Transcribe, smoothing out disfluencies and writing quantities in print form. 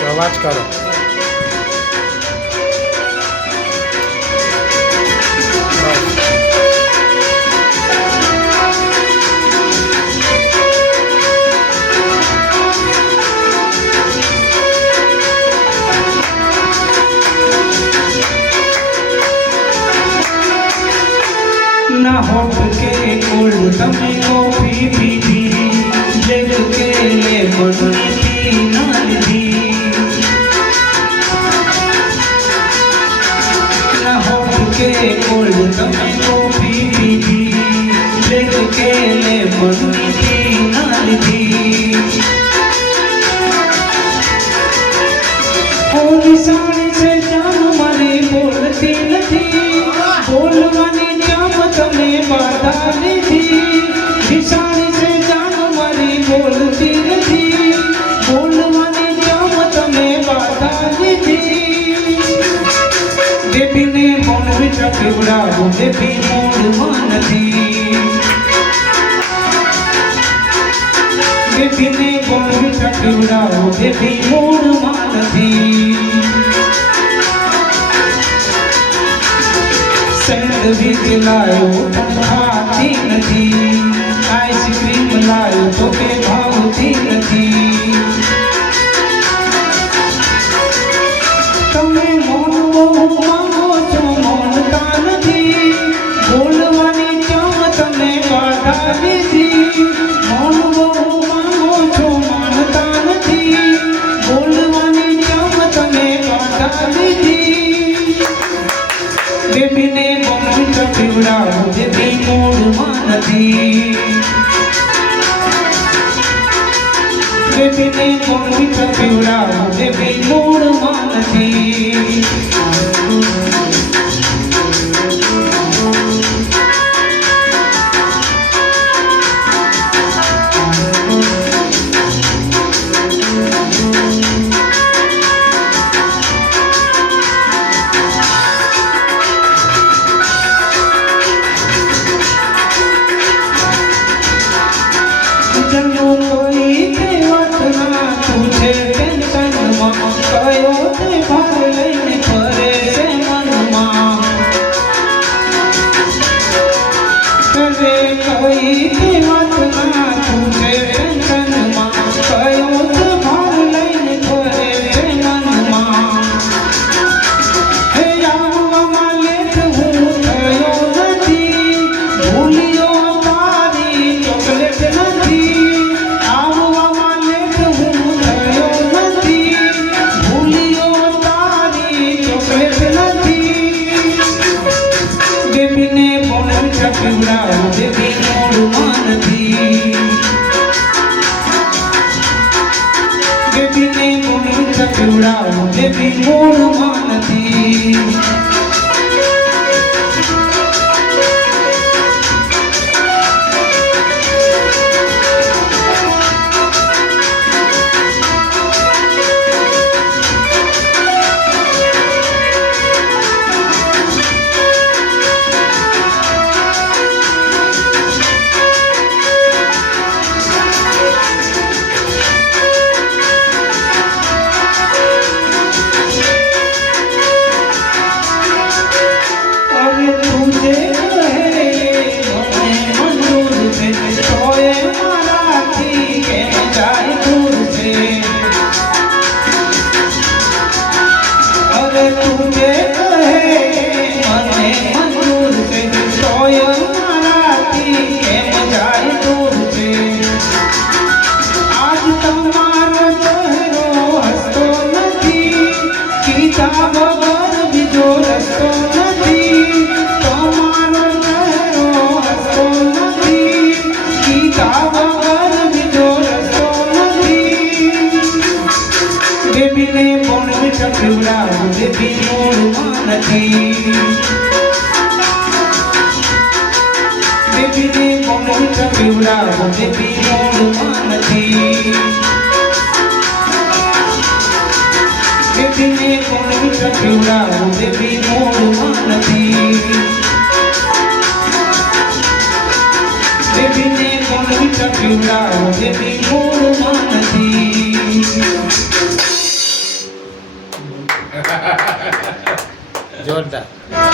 છો અવાજ કરો. ना होठ के कोल्ड तमे कॉफी पीधी जग के ले बनती ना लीधी ना होठ के कोल्ड तमे कॉफी पीधी जग के ले बनती ना लीधी ओली साड़ी से जान मारी बोलती नहीं बोलवानी तमे बाधा લીધી વિશાળી સે જાન મારી બોલતી નથી બોલવાની જામ તમે બાધા લીધી બેબીને કોણ વિચાર પીવડાવો બેબી મૂડમાં નથી બેબીને કોણ વિચાર પીવડાવો બેબી મૂડમાં નથી સેન્ડવિચ લાયો પણ ખાતી નથી આઈસ્ક્રીમ લાયો તો કે ભાવતી નથી તમે મૌન બહુ માંગો છો મૌનતા નથી બોલવાની જામ તમે બાધા લીધી મૌન બહુ માંગો છો માનતા નથી બોલવાની જામ તમે બાધા લીધી બેબીને પીવડાવો બેબી મૂડમાં નથી બેબીને કોણ પીવડાવો બેબી મૂડમાં નથી પીવડાવો બેબી મૂડમાં નથી બેબીને કોણ પીવડાવો બેબી મૂડમાં નથી બેબીને કોણ પીવડાવો બેબી મૂડમાં નથી બેબીને કોણ પીવડાવો બેબી મૂડમાં નથી બેબીને કોણ પીવડાવો બેબી મૂડમાં નથી બેબીને કોણ પીવડાવો બેબી મૂડમાં નથી જોરદાર